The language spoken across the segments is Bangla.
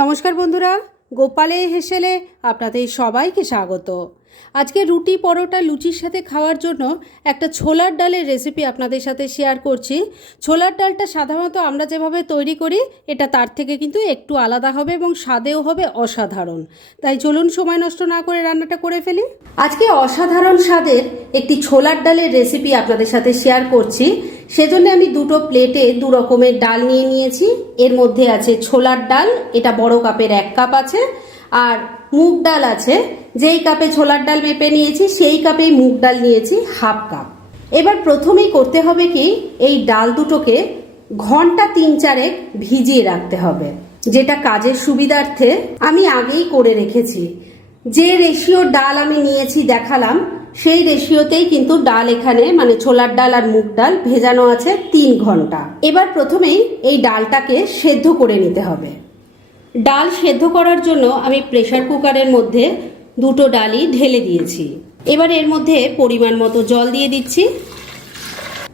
নমস্কার বন্ধুরা, গোপালে হেসেলে আপনাদের সবাইকে স্বাগত। আজকে রুটি পরোটা লুচির সাথে খাওয়ার জন্য একটা ছোলার ডালের রেসিপি আপনাদের সাথে শেয়ার করছি। ছোলার ডালটা সাধারণত আমরা যেভাবে তৈরি করি, এটা তার থেকে কিন্তু একটু আলাদা হবে এবং স্বাদেও হবে অসাধারণ। তাই চলুন সময় নষ্ট না করে রান্নাটা করে ফেলি। আজকে অসাধারণ স্বাদের একটি ছোলার ডালের রেসিপি আপনাদের সাথে শেয়ার করছি। সেজন্য আমি দুটো প্লেটে দু রকমের ডাল নিয়ে নিয়েছি। এর মধ্যে আছে ছোলার ডাল, এটা বড় কাপের এক কাপ আছে, আর মুগ ডাল আছে। যেই কাপে ছোলার ডাল মেপে নিয়েছি, সেই কাপেই মুগ ডাল নিয়েছি হাফ কাপ। এবার প্রথমেই করতে হবে কি, এই ডাল দুটোকে ঘণ্টা তিন চারেক ভিজিয়ে রাখতে হবে, যেটা কাজের সুবিধার্থে আমি আগেই করে রেখেছি। যে রেশিও ডাল আমি নিয়েছি, দেখালাম সেই রেশিওতেই কিন্তু ডাল এখানে মানে ছোলার ডাল আর মুগ ডাল ভেজানো আছে তিন ঘণ্টা। এবার প্রথমেই এই ডালটাকে সেদ্ধ করে নিতে হবে। ডাল সেদ্ধ করার জন্য আমি প্রেসার কুকারের মধ্যে দুটো ডালই ঢেলে দিয়েছি। এবার এর মধ্যে পরিমাণ মতো জল দিয়ে দিচ্ছি।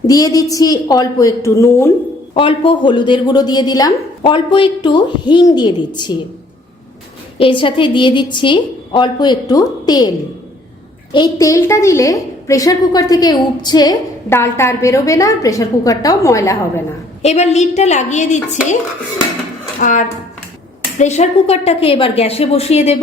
দিয়ে দিচ্ছি অল্প একটু নুন, অল্প হলুদের গুঁড়ো দিয়ে দিলাম, অল্প একটু হিং দিয়ে দিচ্ছি। এর সাথে দিয়ে দিচ্ছি অল্প একটু তেল। এই তেলটা দিলে প্রেশার কুকার থেকে উপছে ডালটা আর বেরোবে না প্রেশার কুকারটাও ময়লা হবে না। এবার লিডটা লাগিয়ে দিচ্ছি। আর প্রেশার কুকারটাকে এবার গ্যাসে বসিয়ে দেব।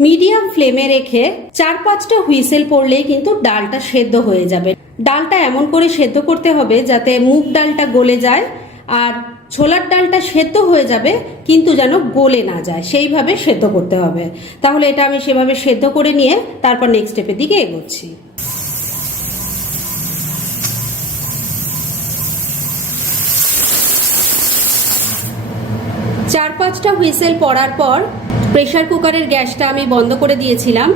মিডিয়াম ফ্লেমে রেখে চার পাঁচটা হুইসেল পড়লেই কিন্তু ডালটা সেদ্ধ হয়ে যাবে। ডালটা এমন করে সেদ্ধ করতে হবে যাতে মুগ ডালটা গলে যায়। আর ছোলার ডালটা সেদ্ধ হয়ে যাবে, কিন্তু যেন গলে না যায়। সেইভাবে সেদ্ধ করতে হবে। তাহলে এটা আমি সেভাবে সেদ্ধ করে নিয়ে তারপর নেক্সট স্টেপের দিকে এগোচ্ছি। চার পাঁচটা হুইসেল পড়ার পর প্রেশার কুকারের গ্যাসটা আমি বন্ধ করে দিয়েছিলাম।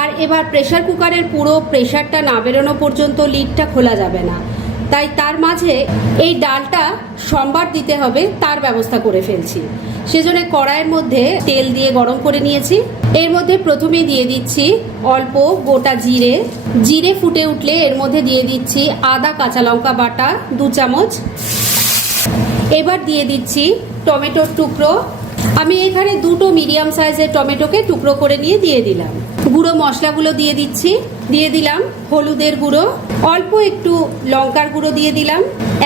আর এবার প্রেশার কুকারের পুরো প্রেশারটা না বেরোনো পর্যন্ত লিডটা খোলা যাবে না। তাই তার মাঝে এই ডালটা সম্বার দিতে হবে, তার ব্যবস্থা করে ফেলছি। সেজন্য কড়াইয়ের মধ্যে তেল দিয়ে গরম করে নিয়েছি। এর মধ্যে প্রথমে দিয়ে দিচ্ছি অল্প গোটা জিরে। জিরে ফুটে উঠলে এর মধ্যে দিয়ে দিচ্ছি আদা কাঁচা লঙ্কা বাটা, দু চামচ। এবার দিয়ে দিচ্ছি টমেটোর টুকরো। আমি এখানে দুটো মিডিয়াম সাইজের টমেটোকে টুকরো করে নিয়ে দিয়ে দিলাম। গুঁড়ো মশলাগুলো দিয়ে দিচ্ছি। দিয়ে দিলাম হলুদের গুঁড়ো। অল্প একটু লঙ্কার গুঁড়ো দিয়ে দিলাম,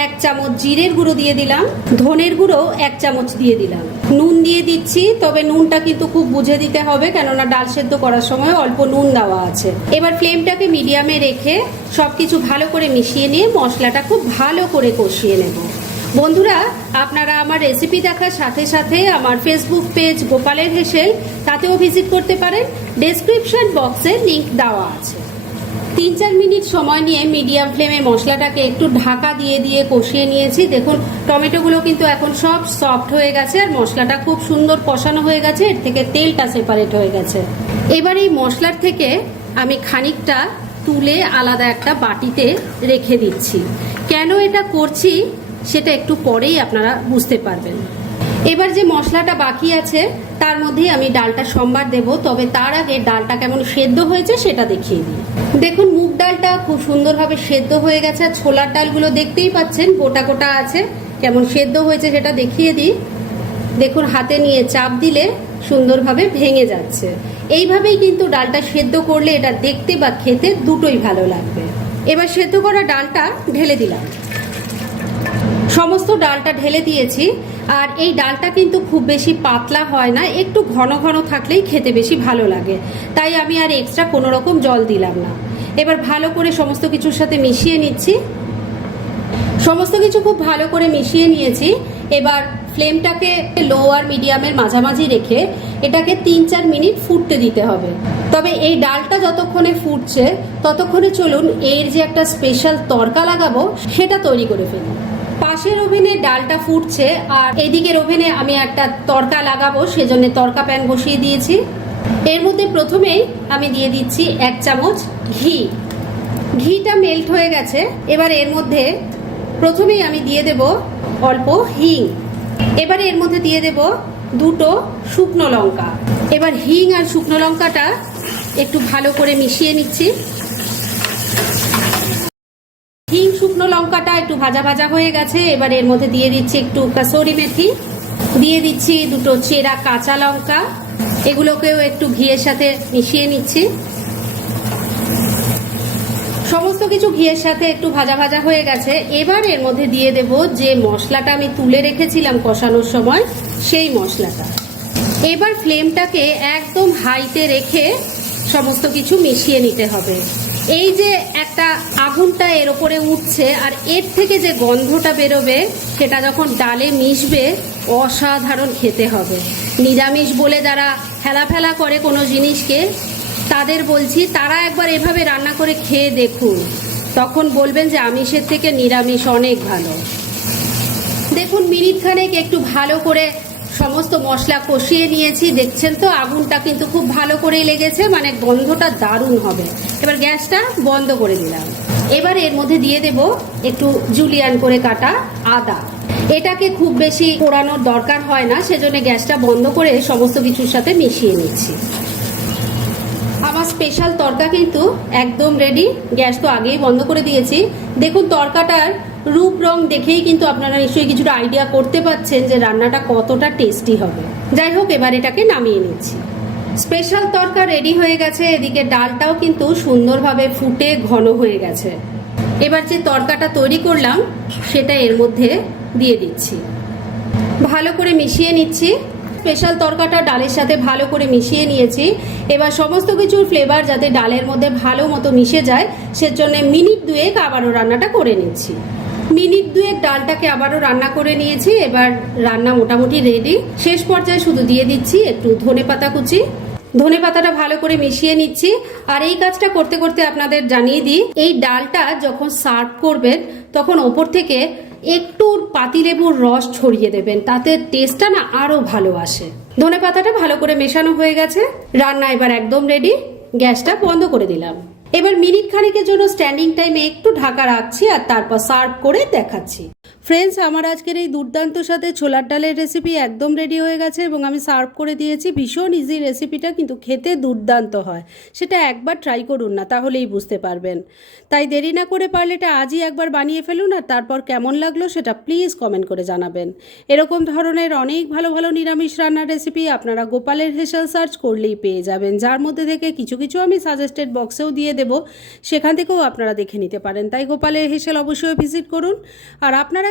এক চামচ জিরের গুঁড়ো দিয়ে দিলাম, ধনের গুঁড়ো এক চামচ দিয়ে দিলাম। নুন দিয়ে দিচ্ছি, তবে নুনটা কিন্তু খুব বুঝে দিতে হবে, কেননা ডাল সেদ্ধ করার সময় অল্প নুন দেওয়া আছে। এবার ফ্লেমটাকে মিডিয়ামে রেখে সব কিছু ভালো করে মিশিয়ে নিয়ে মশলাটা খুব ভালো করে কষিয়ে নেব। বন্ধুরা, আপনারা আমার রেসিপি দেখার সাথে সাথে আমার ফেসবুক পেজ গোপালের হেসেল, তাতেও ভিজিট করতে পারেন। ডেসক্রিপশন বক্সে লিংক দেওয়া আছে। তিন চার মিনিট সময় নিয়ে মিডিয়াম ফ্লেমে মশলাটাকে একটু ঢাকা দিয়ে দিয়ে কষিয়ে নিয়েছি। দেখুন, টমেটোগুলো কিন্তু এখন সব সফট হয়ে গেছে আর মশলাটা খুব সুন্দর কষানো হয়ে গেছে। এর থেকে তেলটা সেপারেট হয়ে গেছে। এবার এই মশলার থেকে আমি খানিকটা তুলে আলাদা একটা বাটিতে রেখে দিচ্ছি। কেন এটা করছি, সেটা একটু পরেই আপনারা বুঝতে পারবেন। এবার যে মশলাটা বাকি আছে, তার মধ্যেই আমি ডালটা সম্বার দেব। তবে তার আগে ডালটা কেমন সেদ্ধ হয়েছে সেটা দেখিয়ে দিই। দেখুন, মুগ ডালটা খুব সুন্দরভাবে সেদ্ধ হয়ে গেছে। আর ছোলার ডালগুলো দেখতেই পাচ্ছেন, গোটা গোটা আছে। কেমন সেদ্ধ হয়েছে সেটা দেখিয়ে দিই। দেখুন, হাতে নিয়ে চাপ দিলে সুন্দরভাবে ভেঙে যাচ্ছে। এইভাবেই কিন্তু ডালটা সেদ্ধ করলে এটা দেখতে বা খেতে দুটোই ভালো লাগবে। এবার সেদ্ধ করা ডালটা ঢেলে দিলাম। সমস্ত ডালটা ঢেলে দিয়েছি। আর এই ডালটা কিন্তু খুব বেশি পাতলা হয় না, একটু ঘন ঘন থাকলেই খেতে বেশি ভালো লাগে। তাই আমি আর এক্সট্রা কোনো রকম জল দিলাম না। এবার ভালো করে সমস্ত কিছুর সাথে মিশিয়ে নিচ্ছি। সমস্ত কিছু খুব ভালো করে মিশিয়ে নিয়েছি। এবার ফ্লেমটাকে লো আর মিডিয়ামের মাঝামাঝি রেখে এটাকে তিন চার মিনিট ফুটতে দিতে হবে। তবে এই ডালটা যতক্ষণে ফুটছে, ততক্ষণে চলুন এর যে একটা স্পেশাল তরকা লাগাবো, সেটা তৈরি করে ফেলি। পাশের ওভেনে ডালটা ফুটছে আর এদিকের ওভেনে আমি একটা তরকা লাগাবো, সেজন্য তরকা প্যান বসিয়ে দিয়েছি। এর মধ্যে প্রথমেই আমি দিয়ে দিচ্ছি এক চামচ ঘি। ঘিটা মেল্ট হয়ে গেছে। এবার এর মধ্যে প্রথমেই আমি দিয়ে দেব অল্প হিং। এবার এর মধ্যে দিয়ে দেব দুটো শুকনো লঙ্কা। এবার হিং আর শুকনো লঙ্কাটা একটু ভালো করে মিশিয়ে নিচ্ছি হিং শুকনো লঙ্কাটা একটু ভাজা ভাজা হয়ে গেছে, এবার এর মধ্যে দিয়ে দিচ্ছি একটু কাসরি মেথি। দিয়ে দিচ্ছি দুটো চেরা কাঁচা লঙ্কা, এগুলোকেও একটু ঘিয়ের সাথে মিশিয়ে নিচ্ছি। সমস্ত কিছু ঘিয়ের সাথে একটু ভাজা ভাজা হয়ে গেছে। এবার এর মধ্যে দিয়ে দেব যে মশলাটা আমি তুলে রেখেছিলাম কষানোর সময়, সেই মশলাটা। এবার ফ্লেমটাকে একদম হাইতে রেখে সমস্ত কিছু মিশিয়ে নিতে হবে। এই যে একটা আগুনটা এর ওপরে উঠছে আর এর থেকে যে গন্ধটা বেরোবে, সেটা যখন ডালে মিশবে, অসাধারণ খেতে হবে। নিরামিষ বলে যারা ফেলা ফেলা করে কোনো জিনিসকে, তাদের বলছি, তারা একবার এভাবে রান্না করে খেয়ে দেখুন। তখন বলবেন যে, আমিষের থেকে নিরামিষ অনেক ভালো। দেখুন, মিনিট খানেক একটু ভালো করে সমস্ত মশলা কষিয়ে নিয়েছি। দেখছেন তো, আগুনটা কিন্তু খুব ভালো করেই লেগেছে মানে গন্ধটা দারুণ হবে। এবার গ্যাসটা বন্ধ করে দিলাম। এবার এর মধ্যে দিয়ে দেব একটু জুলিয়ান করে কাটা আদা। এটাকে খুব বেশি পোড়ানোর দরকার হয় না, সেজন্য গ্যাসটা বন্ধ করে সমস্ত কিছুর সাথে মিশিয়ে নিচ্ছি। আমার স্পেশাল তরকা কিন্তু একদম রেডি গ্যাস তো আগেই বন্ধ করে দিয়েছি। দেখুন, তরকাটার রূপ, রং দেখেই কিন্তু আপনারা নিশ্চয়ই কিছুটা আইডিয়া করতে পাচ্ছেন যে রান্নাটা কতটা টেস্টি হবে। যাই হোক, এবার এটাকে নামিয়ে নিচ্ছি। স্পেশাল তরকা রেডি হয়ে গেছে, এদিকে ডালটাও কিন্তু সুন্দরভাবে ফুটে ঘন হয়ে গেছে। এবার যে তরকাটা তৈরি করলাম, সেটা এর মধ্যে দিয়ে দিচ্ছি। ভালো করে মিশিয়ে নিচ্ছি। স্পেশাল তরকাটা ডালের সাথে ভালো করে মিশিয়ে নিয়েছি। এবার সমস্ত কিছুর ফ্লেভার যাতে ডালের মধ্যে ভালো মতো মিশে যায়, সেজন্য মিনিট দুয়েক আবারও রান্নাটা করে নিচ্ছি। মিনিট দুয়েক ডালটাকে আবারও রান্না করে নিয়েছি, এবার রান্না মোটামুটি রেডি শেষ পর্যায়ে শুধু দিয়ে দিচ্ছি একটু ধনে পাতা কুচি। ধনে পাতাটা ভালো করে মিশিয়ে নিচ্ছি। আর এই কাজটা করতে করতে আপনাদের জানিয়ে দিই, এই ডালটা যখন সার্ভ করবেন, তখন ওপর থেকে একটু পাতিলেবুর রস ছড়িয়ে দেবেন, তাতে টেস্টটা না আরও ভালো আসে। ধনে পাতাটা ভালো করে মেশানো হয়ে গেছে। রান্না এবার একদম রেডি গ্যাসটা বন্ধ করে দিলাম। এবার মিনিট খানিকের জন্য স্ট্যান্ডিং টাইমে একটু ঢাকা রাখছি আর তারপর সার্ভ করে দেখাচ্ছি। ফ্রেন্ডস আমার আজকের এই দুর্দান্ত সাথে ছোলার ডালের রেসিপি একদম রেডি হয়ে গেছে এবং আমি সার্ভ করে দিয়েছি। ভীষণ ইজি রেসিপিটা কিন্তু খেতে দুর্দান্ত হয়। সেটা একবার ট্রাই করুন না, তাহলেই বুঝতে পারবেন। তাই দেরি না করে পারলে এটা আজই একবার বানিয়ে ফেলুন আর তারপর কেমন লাগল সেটা প্লিজ কমেন্ট করে জানাবেন। এরকম ধরনের অনেক ভালো ভালো নিরামিষ রান্নার রেসিপি আপনারা গোপালের হেসেল সার্চ করলেই পেয়ে যাবেন। যার মধ্যে থেকে কিছু কিছু আমি সাজেস্টেড বক্সেও দিয়ে দেব, সেখান থেকেও আপনারা দেখে নিতে পারেন। তাই গোপালের হেসেল অবশ্যই ভিজিট করুন। আর আপনারা